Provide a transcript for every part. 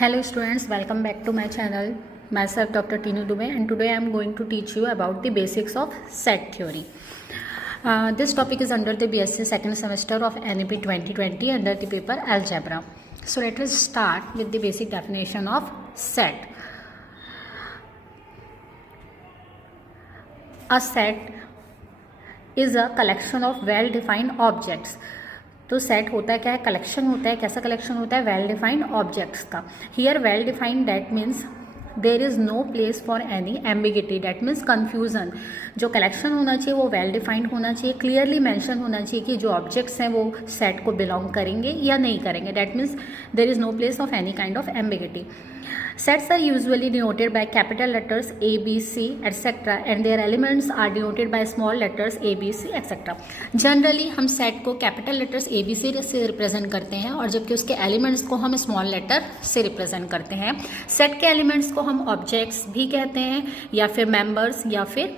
Hello students, welcome back to my channel. Myself Dr. Tinu Dubey, and today I am going to teach you about the basics of set theory. This topic is under the BSc second semester of NEP 2020 under the paper Algebra. So let us start with the basic definition of set. A set is a collection of well-defined objects. तो set होता है क्या है, collection होता है. कैसा collection होता है? वेल डिफाइंड ऑब्जेक्ट्स का. Here well defined that means there is no place for any ambiguity, that means confusion. जो कलेक्शन होना चाहिए वो वेल डिफाइंड होना चाहिए, क्लियरली मेंशन होना चाहिए कि जो ऑब्जेक्ट्स हैं वो सेट को बिलोंग करेंगे या नहीं करेंगे. That means there is no place of any kind of ambiguity. Sets are usually denoted by capital letters A, B, C, etc. and their elements are denoted by small letters A, B, C, etc. Generally हम set को capital letters A, B, C से represent करते हैं और जबकि उसके elements को हम स्मॉल लेटर से रिप्रेजेंट करते हैं. सेट के एलिमेंट्स को हम ऑब्जेक्ट्स भी कहते हैं या फिर मेंबर्स या फिर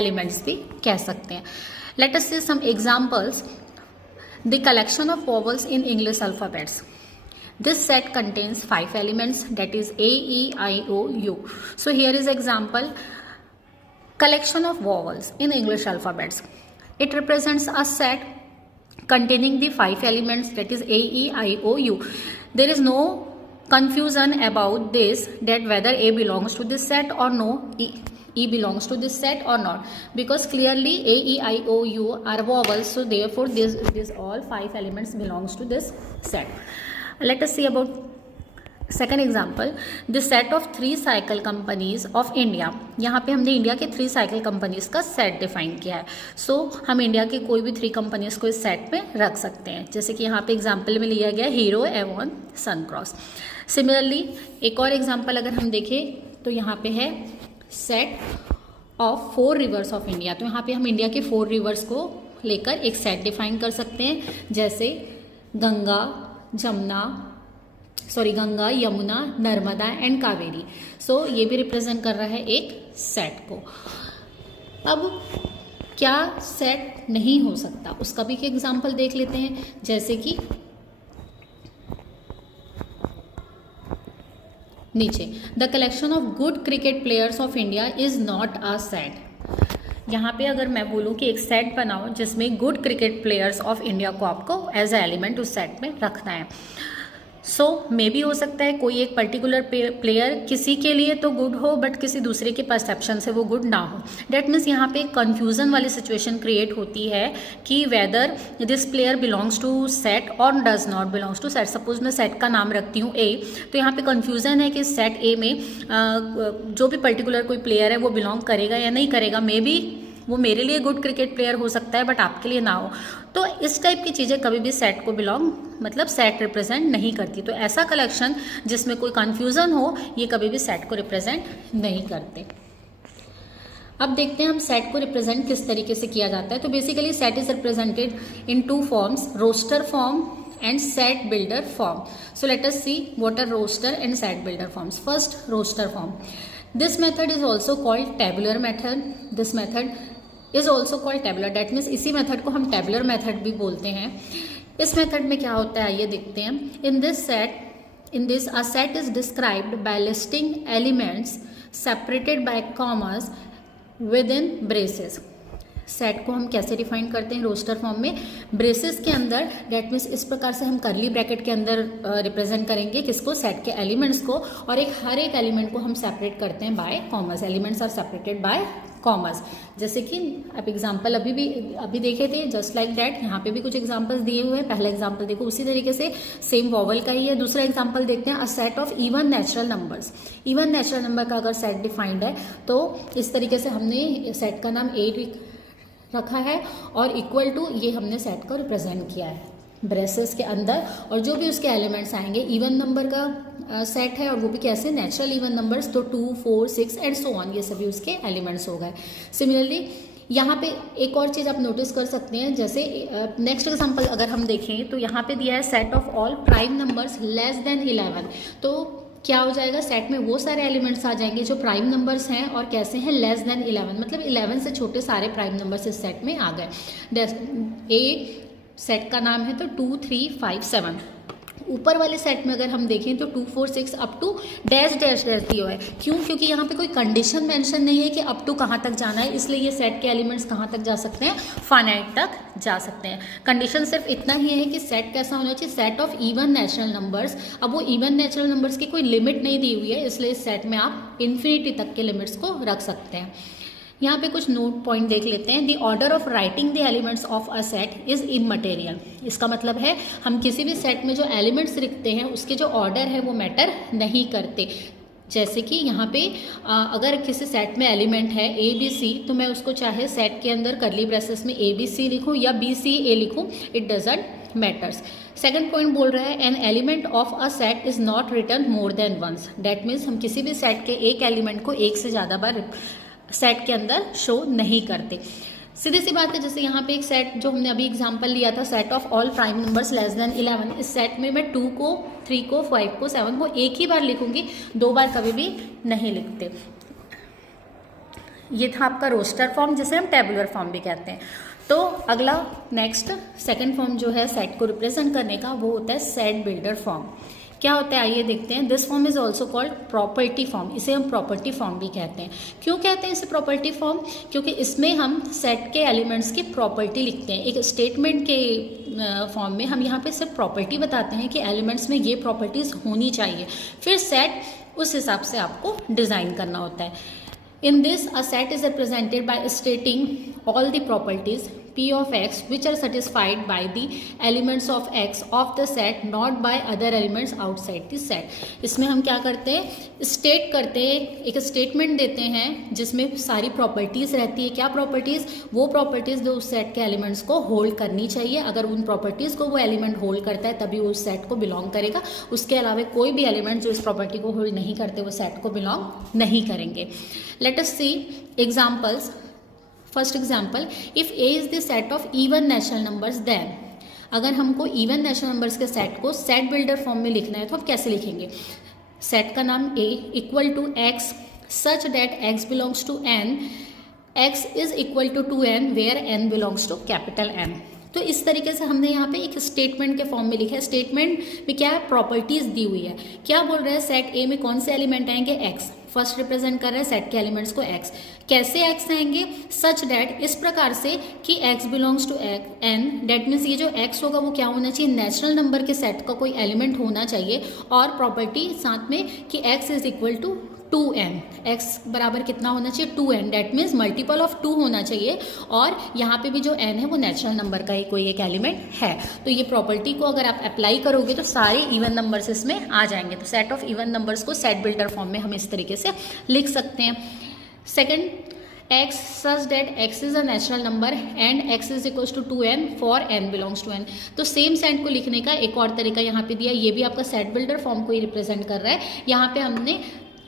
एलिमेंट्स भी कह सकते हैं. Let us see some examples. The collection of vowels in English alphabets. This set contains 5 elements, that is A, E, I, O, U. So here is example, collection of vowels in English alphabets. It represents a set containing the 5 elements, that is A, E, I, O, U. There is no confusion about this, that whether A belongs to this set or no, E belongs to this set or not, because clearly A, E, I, O, U are vowels, so therefore this all 5 elements belongs to this set. Let us see about second example, the set of 3 cycle companies of India. यहाँ पे हमने India के 3 cycle companies का set define किया है. सो हम India के कोई भी 3 कंपनीज को इस सेट में रख सकते हैं. जैसे कि यहाँ पे एग्जाम्पल में लिया गया हीरो, एवॉन, सनक्रॉस. सिमिलरली एक और एग्जाम्पल अगर हम देखें तो यहाँ पे है set of 4 reverse of India. तो यहाँ पे हम इंडिया के 4 रिवर्स को लेकर एक सेट डिफाइन कर सकते हैं, जैसे गंगा, गंगा, यमुना, नर्मदा एंड कावेरी. सो ये भी रिप्रेजेंट कर रहा है एक सेट को. अब क्या सेट नहीं हो सकता उसका भी एक एग्जांपल देख लेते हैं. जैसे कि नीचे, the collection of good cricket players of India is not a set. यहाँ पे अगर मैं बोलूँ कि एक सेट बनाओ जिसमें good cricket players of India को आपको एज ए एलिमेंट उस सेट में रखना है. सो मे भी हो सकता है कोई एक पर्टिकुलर प्लेयर किसी के लिए तो गुड हो बट किसी दूसरे के परसेप्शन से वो गुड ना हो. डेट मीन्स यहाँ पे एक कन्फ्यूज़न वाली सिचुएशन क्रिएट होती है कि whether this player belongs to set और does not belongs to set. Suppose मैं सेट का नाम रखती हूँ ए, तो यहाँ पे कन्फ्यूज़न है कि सेट ए में जो भी पर्टिकुलर कोई प्लेयर है वो बिलोंग करेगा या नहीं करेगा. मे बी वो मेरे लिए गुड क्रिकेट प्लेयर हो सकता है बट आपके लिए ना हो. तो इस टाइप की चीज़ें कभी भी सेट को मतलब सेट रिप्रेजेंट नहीं करती. तो ऐसा कलेक्शन जिसमें कोई कन्फ्यूज़न हो ये कभी भी सेट को रिप्रेजेंट नहीं करते. अब देखते हैं हम सेट को रिप्रेजेंट किस तरीके से किया जाता है. तो basically set is represented in 2 forms, roster form and set builder form. So let us see what are roster and set builder forms. First, roster form. This method is also called tabular method. This method is also called tabular. That means इसी method को हम tabular method भी बोलते हैं. इस method में क्या होता है आइए देखते हैं. In this a set is described by listing elements separated by commas within braces. Set को हम कैसे डिफाइन करते हैं रोस्टर फॉर्म में? ब्रेसेस के अंदर. डेट मीन्स इस प्रकार से हम करली ब्रैकेट के अंदर रिप्रेजेंट करेंगे किसको? सेट के एलिमेंट्स को. और हर एक एलिमेंट को हम सेपरेट करते हैं by commas. Elements are separated by commas. जैसे कि आप एग्जांपल अभी देखे थे, जस्ट लाइक दैट. यहाँ पे भी कुछ एग्जांपल्स दिए हुए हैं. पहला एग्जांपल देखो उसी तरीके से सेम वॉवल का ही है. दूसरा एग्जांपल देखते हैं, a set of even natural numbers. Even natural number का अगर सेट डिफाइंड है तो इस तरीके से हमने सेट का नाम 8 रखा है और इक्वल टू ये हमने सेट को रिप्रेजेंट किया है ब्रेसेस के अंदर. और जो भी उसके एलिमेंट्स आएंगे इवन नंबर का सेट है और वो भी कैसे? Natural even numbers. तो 2, 4, 6 एंड सो ऑन, ये सभी उसके एलिमेंट्स हो गए. सिमिलरली यहाँ पे एक और चीज़ आप नोटिस कर सकते हैं. जैसे नेक्स्ट एग्जांपल अगर हम देखें तो यहाँ पे दिया है set of all prime numbers less than 11. तो क्या हो जाएगा? सेट में वो सारे एलिमेंट्स आ जाएंगे जो प्राइम नंबर्स हैं और कैसे हैं? लेस देन 11, मतलब 11 से छोटे सारे प्राइम नंबर्स इस सेट में आ गए. ए सेट का नाम है तो 2, 3, 5, 7. ऊपर वाले सेट में अगर हम देखें तो 2 4 6 up to dash dash dash दिया हुआ है। क्यों? क्योंकि यहाँ पे कोई कंडीशन मेंशन नहीं है कि अप टू कहाँ तक जाना है, इसलिए ये सेट के एलिमेंट्स कहाँ तक जा सकते हैं, फाइनाइट तक जा सकते हैं। कंडीशन सिर्फ इतना ही है कि सेट कैसा होना चाहिए, set of even natural numbers. अब वो इवन नेचुरल नंबर्स की कोई लिमिट नहीं दी हुई है, इसलिए इस सेट में आप इन्फिनिटी तक के लिमिट्स को रख सकते हैं। यहाँ पे कुछ नोट पॉइंट देख लेते हैं। The order of writing the elements of a set is immaterial. इसका मतलब है हम किसी भी सेट में जो एलिमेंट्स लिखते हैं उसके जो ऑर्डर है वो मैटर नहीं करते। जैसे कि यहाँ पे अगर किसी सेट में एलिमेंट है ए बी सी, तो मैं उसको चाहे सेट के अंदर कर्ली ब्रेसेस में ए बी सी लिखूँ या बी सी ए लिखूँ, it doesn't matters. Second point बोल रहा है an element of a set is not written more than once. That means हम किसी भी सेट के एक एलिमेंट को एक से ज़्यादा बार सेट के अंदर शो नहीं करते। सीधी सी बात है, जैसे यहाँ पे एक सेट जो हमने अभी एग्जांपल लिया था, set of all prime numbers less than 11, इस सेट में मैं 2 को 3 को 5 को 7 को एक ही बार लिखूंगी, 2 बार कभी भी नहीं लिखते। ये था आपका रोस्टर फॉर्म जिसे हम टेबुलर फॉर्म भी कहते हैं। तो अगला नेक्स्ट सेकेंड फॉर्म जो है सेट को रिप्रेजेंट करने का, वो होता है सेट बिल्डर फॉर्म। क्या होता है आइए देखते हैं। This form is also called property form. इसे हम प्रॉपर्टी फॉर्म भी कहते हैं। क्यों कहते हैं इसे प्रॉपर्टी फॉर्म? क्योंकि इसमें हम सेट के एलिमेंट्स की प्रॉपर्टी लिखते हैं। एक स्टेटमेंट के फॉर्म में हम यहाँ पे सिर्फ प्रॉपर्टी बताते हैं कि एलिमेंट्स में ये प्रॉपर्टीज होनी चाहिए, फिर सेट उस हिसाब से आपको डिज़ाइन करना होता है। In this, a set is represented by stating all the properties P of x which are satisfied by the elements of x of the set, not by other elements outside the set. इसमें हम क्या करते हैं, state करते हैं, एक statement देते हैं जिसमें सारी प्रॉपर्टीज़ रहती है। क्या प्रॉपर्टीज़? वो प्रॉपर्टीज़ जो उस सेट के एलिमेंट्स को होल्ड करनी चाहिए। अगर उन प्रॉपर्टीज़ को वो एलिमेंट होल्ड करता है तभी वो उस सेट को बिलोंग करेगा। उसके अलावा कोई भी एलिमेंट जो इस प्रॉपर्टी को होल्ड नहीं करते वो सेट को बिलोंग नहीं करेंगे। Let us see examples. First example, if A is the set of even natural numbers, then अगर हमको इवन नेचुरल नंबर्स के सेट को सेट बिल्डर फॉर्म में लिखना है तो आप कैसे लिखेंगे? सेट का नाम A equal to x such that x belongs to n, x is equal to 2n where n belongs to capital N। तो इस तरीके से हमने यहाँ पे एक स्टेटमेंट के फॉर्म में लिखा है। स्टेटमेंट में क्या है, प्रॉपर्टीज दी हुई है। क्या बोल रहे हैं, सेट ए में कौन से एलिमेंट आएंगे, एक्स। फर्स्ट रिप्रेजेंट कर रहे हैं सेट के एलिमेंट्स को एक्स। कैसे एक्स आएंगे, सच डैट, इस प्रकार से कि x belongs to N. That means ये जो एक्स होगा वो क्या होना चाहिए, नेचुरल नंबर के सेट का कोई एलिमेंट होना चाहिए। और प्रॉपर्टी साथ में कि x is equal to 2n, x बराबर कितना होना चाहिए, 2n। That means multiple of 2 होना चाहिए। और यहाँ पे भी जो n है वो नेचुरल नंबर का ही कोई एक एलिमेंट है। तो ये प्रॉपर्टी को अगर आप अप्लाई करोगे तो सारे इवन नंबर्स इसमें आ जाएंगे। तो सेट ऑफ इवन नंबर्स को सेट बिल्डर फॉर्म में हम इस तरीके से लिख सकते हैं। Second, x such that x is a natural number and x is equals to 2n for n belongs to n। तो सेम सेट को लिखने का एक और तरीका यहाँ पे दिया, ये भी आपका सेट बिल्डर फॉर्म को ही रिप्रेजेंट कर रहा है। यहाँ पे हमने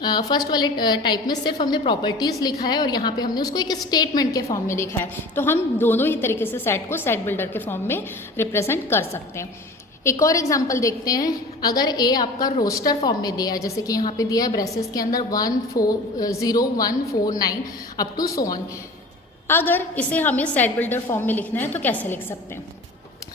फर्स्ट वाले टाइप में सिर्फ हमने प्रॉपर्टीज़ लिखा है और यहाँ पे हमने उसको एक स्टेटमेंट के फॉर्म में लिखा है। तो हम दोनों ही तरीके से सेट को सेट बिल्डर के फॉर्म में रिप्रेजेंट कर सकते हैं। एक और एग्जांपल देखते हैं। अगर ए आपका रोस्टर फॉर्म में दिया है, जैसे कि यहाँ पे दिया है ब्रेसेस के अंदर 1 4 0 1 4 9 अप टू सो ऑन। अगर इसे हमें सेट बिल्डर फॉर्म में लिखना है तो कैसे लिख सकते हैं?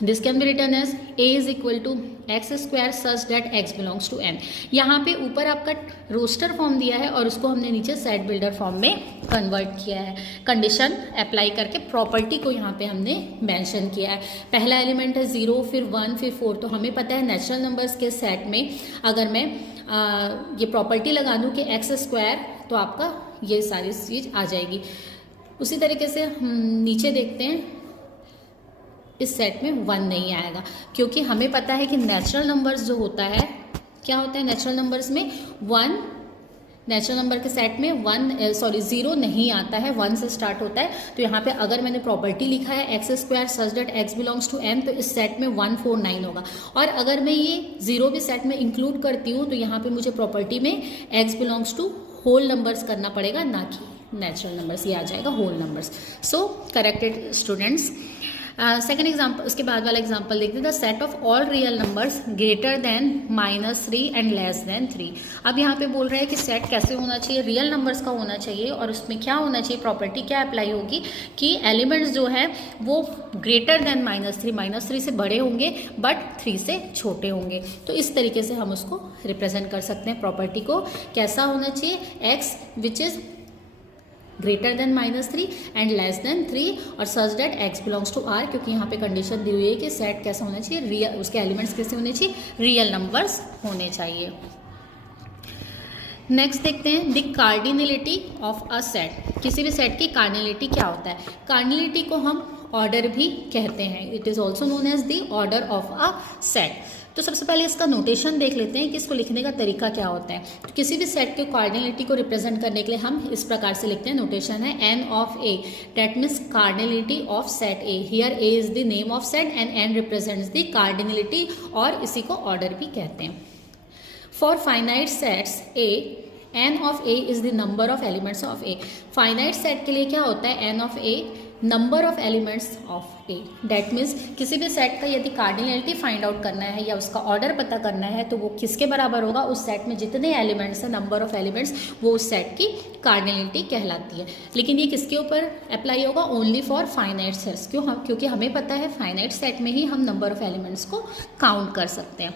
This can be written as a is equal to x square such that x belongs to n। यहाँ पे ऊपर आपका रोस्टर फॉर्म दिया है और उसको हमने नीचे सेट बिल्डर फॉर्म में कन्वर्ट किया है। कंडीशन अप्लाई करके प्रॉपर्टी को यहाँ पे हमने मेंशन किया है। पहला एलिमेंट है 0, फिर 1, फिर 4। तो हमें पता है नेचुरल नंबर्स के सेट में अगर मैं ये प्रॉपर्टी लगा दूँ कि एक्स स्क्वायर, तो आपका ये सारी चीज़ आ जाएगी। उसी तरीके से हम नीचे देखते हैं, इस सेट में 1 नहीं आएगा क्योंकि हमें पता है कि नेचुरल नंबर्स जो होता है, क्या होता है नेचुरल नंबर्स में 1, नेचुरल नंबर के सेट में 0 नहीं आता है, 1 से स्टार्ट होता है। तो यहाँ पे अगर मैंने प्रॉपर्टी लिखा है x square such that x belongs to n, तो इस सेट में 1 4 9 होगा। और अगर मैं ये 0 भी सेट में इंक्लूड करती हूँ तो यहाँ पे मुझे प्रॉपर्टी में x belongs to whole numbers करना पड़ेगा, ना कि नेचुरल नंबर्स। ये आ जाएगा whole numbers. So corrected students. Second example, उसके बाद वाला एग्जाम्पल देखते हैं, the set of all real numbers greater than -3 and less than 3। अब यहाँ पे बोल रहा है कि सेट कैसे होना चाहिए, रियल नंबर्स का होना चाहिए, और उसमें क्या होना चाहिए, प्रॉपर्टी क्या अप्लाई होगी कि एलिमेंट्स जो है वो ग्रेटर देन -3 से बड़े होंगे बट 3 से छोटे होंगे। तो इस तरीके से हम उसको रिप्रेजेंट कर सकते हैं प्रॉपर्टी को। कैसा होना चाहिए, x which is greater than -3 and less than 3, और such that x belongs to R, क्योंकि यहाँ पे कंडीशन दी हुई है कि सेट कैसा होना चाहिए, रियल, उसके एलिमेंट्स कैसे होने चाहिए, रियल नंबर्स होने चाहिए। नेक्स्ट देखते हैं the cardinality of a set. किसी भी सेट की कार्डिनलिटी क्या होता है। कार्डिनलिटी को हम ऑर्डर भी कहते हैं, it is also known as the order of a set. तो सबसे पहले इसका नोटेशन देख लेते हैं कि इसको लिखने का तरीका क्या होता है। तो किसी भी सेट के कार्डिनलिटी को रिप्रेजेंट करने के लिए हम इस प्रकार से लिखते हैं, नोटेशन है n of a, that means cardinality of set a। Here a is the name of set and n represents the cardinality, और इसी को ऑर्डर भी कहते हैं। For finite sets a, n of a is the number of elements of a। Finite set के लिए क्या होता है, n of a number of elements of A. That means किसी भी सेट का यदि कार्डिनलिटी फाइंड आउट करना है या उसका ऑर्डर पता करना है तो वो किसके बराबर होगा, उस सेट में जितने एलिमेंट्स हैं, नंबर ऑफ एलिमेंट्स, वो उस सेट की कार्डिनलिटी कहलाती है। लेकिन ये किसके ऊपर अप्लाई होगा, ओनली फॉर फाइनाइट सेट्स। क्योंकि हमें पता है फाइनाइट सेट में ही हम नंबर ऑफ एलिमेंट्स को काउंट कर सकते हैं।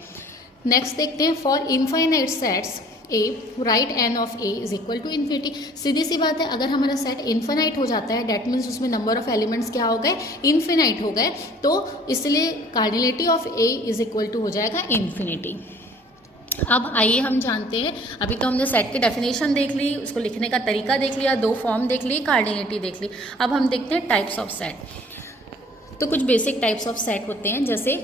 नेक्स्ट देखते हैं, for infinite sets a, right n of a is equal to infinity. सीधी सी बात है, अगर हमारा सेट इन्फिनाइट हो जाता है, डेट मीन्स उसमें नंबर ऑफ एलिमेंट्स क्या हो गए, इन्फिनाइट हो गए, तो इसलिए cardinality of a is equal to हो जाएगा इन्फिनिटी। अब आइए हम जानते हैं, अभी तो हमने सेट की डेफिनेशन देख ली, उसको लिखने का तरीका देख लिया, दो फॉर्म देख ली, कार्डिनलिटी देख ली। अब हम देखते हैं टाइप्स ऑफ सेट। तो कुछ बेसिक टाइप्स ऑफ सेट होते हैं, जैसे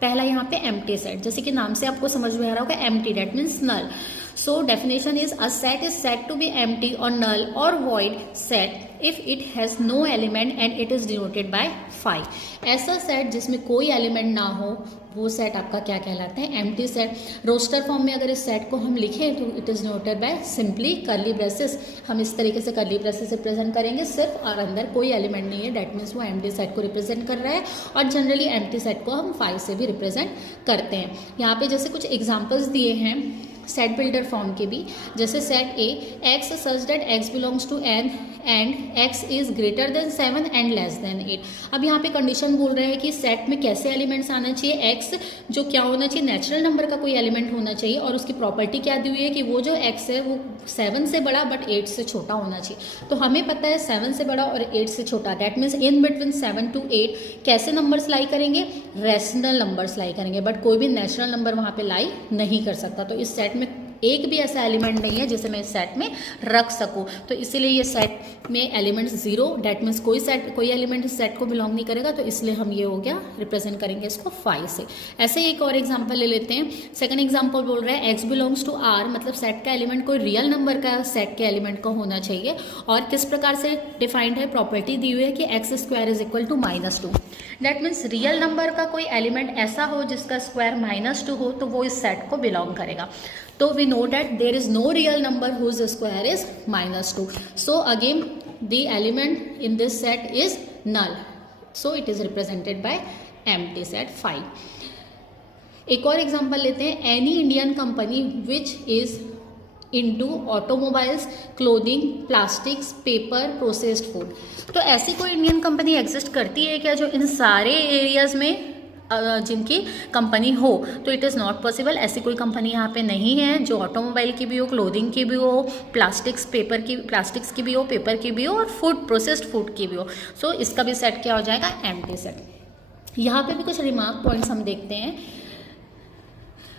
पहला यहाँ पे एम्प्टी सेट, जैसे कि नाम से आपको समझ में आ रहा होगा, empty that means null. So definition is a set is said to be empty or null or void set if it has no element and it is denoted by phi। ऐसा सेट जिसमें कोई element ना हो वो set आपका क्या कहलाता है, एम्प्टी सेट। रोस्टर फॉर्म में अगर इस सेट को हम लिखें तो it is denoted by simply curly braces. हम इस तरीके से कर्ली ब्रेसेस रिप्रेजेंट करेंगे सिर्फ, और अंदर कोई एलिमेंट नहीं है, डेट मीन्स वो एम्प्टी सेट को रिप्रेजेंट कर रहा है। और जनरली एम्प्टी सेट को हम फाई से भी रिप्रेजेंट करते हैं। यहाँ पे जैसे कुछ एग्जाम्पल्स दिए हैं सेट बिल्डर फॉर्म के भी, जैसे set A, x such that x belongs to N and x is greater than 7 and less than 8। अब यहाँ पे कंडीशन बोल रहे हैं कि सेट में कैसे एलिमेंट्स आना चाहिए, एक्स जो क्या होना चाहिए, नेचुरल नंबर का कोई एलिमेंट होना चाहिए, और उसकी प्रॉपर्टी क्या दी हुई है कि वो जो एक्स है वो 7 से बड़ा बट 8 से छोटा होना चाहिए। तो हमें पता है 7 से बड़ा और 8 से छोटा, that means in between 7 to 8 कैसे नंबर्स लाई करेंगे, रेशनल नंबर्स लाई करेंगे, बट कोई भी नेचुरल नंबर वहाँ पे लाई नहीं कर सकता। तो इस सेट में एक भी ऐसा एलिमेंट नहीं है जिसे मैं इस सेट में रख सकूं, तो इसीलिए ये सेट में एलिमेंट्स 0, डेट मीन्स कोई एलिमेंट इस सेट को बिलोंग नहीं करेगा, तो इसलिए हम ये हो गया रिप्रेजेंट करेंगे इसको 5 से। ऐसे ही एक और एग्जांपल ले लेते हैं। सेकंड एग्जांपल बोल रहा है एक्स बिलोंग्स टू आर, मतलब सेट का एलिमेंट कोई रियल नंबर का सेट के एलिमेंट का होना चाहिए। और किस प्रकार से डिफाइंड है, प्रॉपर्टी दी हुई है कि x square is equal to -2। That means real number का कोई एलिमेंट ऐसा हो जिसका स्क्वायर -2 हो तो वो इस सेट को बिलोंग करेगा। So we know that there is no real number whose square is -2. So again the element in this set is null. So it is represented by empty set 5. एक और example लेते हैं, any Indian company which is into automobiles, clothing, plastics, paper, processed food. तो ऐसी कोई Indian company exist करती है क्या जो इन सारे एरियाज में जिनकी कंपनी हो, तो इट इज़ नॉट पॉसिबल। ऐसी कोई कंपनी यहाँ पे नहीं है जो ऑटोमोबाइल की भी हो, क्लोथिंग की भी हो, प्लास्टिक्स की भी हो, पेपर की भी हो, और फूड, प्रोसेस्ड फूड की भी हो। सो इसका भी सेट क्या हो जाएगा, एम्प्टी सेट। यहाँ पे भी कुछ रिमार्क पॉइंट्स हम देखते हैं।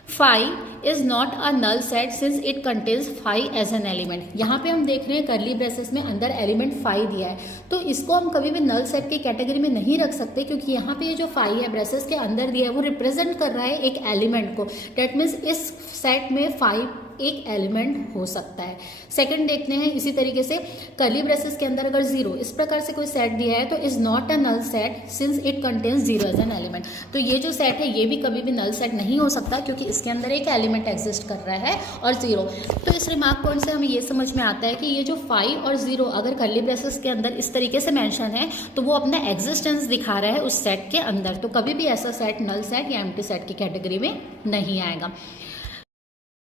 Phi is not a null set since it contains phi as an element. यहाँ पे हम देख रहे हैं कर्ली ब्रेसेस में अंदर एलिमेंट फाई दिया है, तो इसको हम कभी भी नल सेट की कैटेगरी में नहीं रख सकते, क्योंकि यहाँ पे ये जो फाई है ब्रेसेस के अंदर दिया है वो रिप्रेजेंट कर रहा है एक एलिमेंट को। डेट मीन्स इस सेट में फाई एक एलिमेंट हो सकता है। सेकंड देखते हैं इसी तरीके से कर्ली ब्रेसेस के अंदर अगर जीरो इस प्रकार से कोई सेट दिया है तो is not a null set since it contains zero as an element. तो ये जो सेट है ये भी कभी भी नल सेट नहीं हो सकता क्योंकि इसके अंदर एक एलिमेंट एग्जिस्ट कर रहा है और जीरो। तो इस रिमार्क पॉइंट से हमें ये समझ में आता है कि ये जो 5 और 0 अगर कर्ली ब्रेसेस के अंदर इस तरीके से मेंशन है तो वो अपना एग्जिस्टेंस दिखा रहा है उस सेट के अंदर। तो कभी भी ऐसा सेट नल सेट या एम्प्टी सेट की कैटेगरी में नहीं आएगा।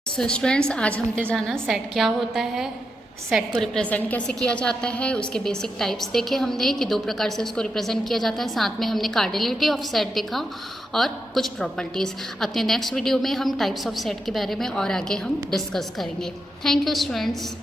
सो स्टूडेंट्स, आज हमने जाना सेट क्या होता है, सेट को रिप्रेजेंट कैसे किया जाता है, उसके बेसिक टाइप्स देखे हमने कि 2 प्रकार से उसको रिप्रेजेंट किया जाता है, साथ में हमने कार्डिनलिटी ऑफ सेट देखा और कुछ प्रॉपर्टीज़। अपने नेक्स्ट वीडियो में हम टाइप्स ऑफ सेट के बारे में और आगे हम डिस्कस करेंगे। Thank you students.